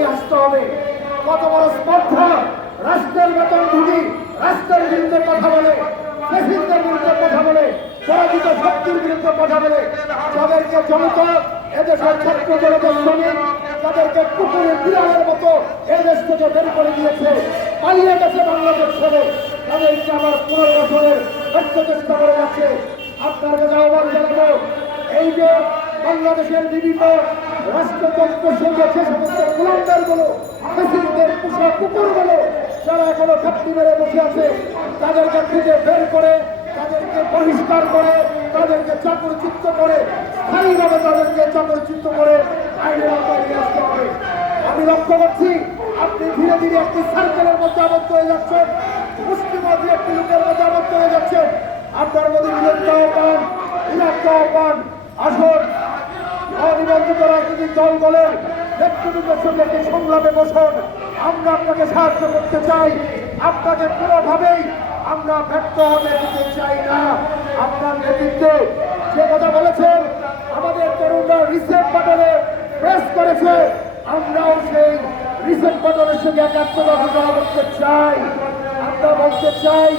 নিয়ে আসতে হবে। কত বড় স্পর্ধা! রাষ্ট্রের বেতন ভুগি রাষ্ট্রের বিরুদ্ধে কথা বলে ফেসিলদের বিরুদ্ধে কথা বলে, পরাজিত শক্তির বিরুদ্ধে কথা বলে। যাদেরকে জনতা, এদেশের ছাত্র জনতার শ্রমিক, তাদেরকে কুকুরের বিড়ালের মতো এদেশ থেকে বের করে দিয়েছে। পালিয়ে গেছে বাংলাদেশ ছেড়ে। তাদেরকে আবার পুনর্গঠনের ব্যর্থ চেষ্টা করে যাচ্ছে। আপনার কাছে আহ্বান জানাব, এই যে বাংলাদেশের বিভিন্ন রাষ্ট্রতন্ত্র সঙ্গে সে সমস্ত গুলো পোষা কুকুরগুলো যারা এখনও চাকরি মেরে বসে আছে। তাদেরকে খুঁজে বের করে, তাদেরকে বহিষ্কার করে, তাদেরকে চাকরচিত্ত করে, স্থায়ীভাবে তাদেরকে চাকরচিত্ত করে আইনের আওতায় নিয়ে আসতে হবে। আমি লক্ষ্য করছি, আপনি ধীরে ধীরে একটি সার্কেলের মধ্যে আবদ্ধ হয়ে যাচ্ছেন। মুসলিমবাদী একটি লোকের মধ্যে আবদ্ধ হয়ে যাচ্ছেন। আপনার মধ্যে বিরোধ আহ্বান ইলাক্ত আহ্বান, আসুন। অনিবন্ধিত রাজনৈতিক দল বলেন একটি সংগ্রামে বসুন। আমরা আপনাকে সাহায্য করতে চাই। আপনাকে কোনোভাবেই আমরা ব্যর্থ হতে দিতে চাই না। আপনার নেতৃত্বে যে কথা বলেছেন, আমাদের তরুণরা রিসেট বাটনে প্রেস করেছে। আমরাও সেই রিসেট বাটনের সঙ্গে একাত্মতা করতে চাই। আমরা বলতে চাই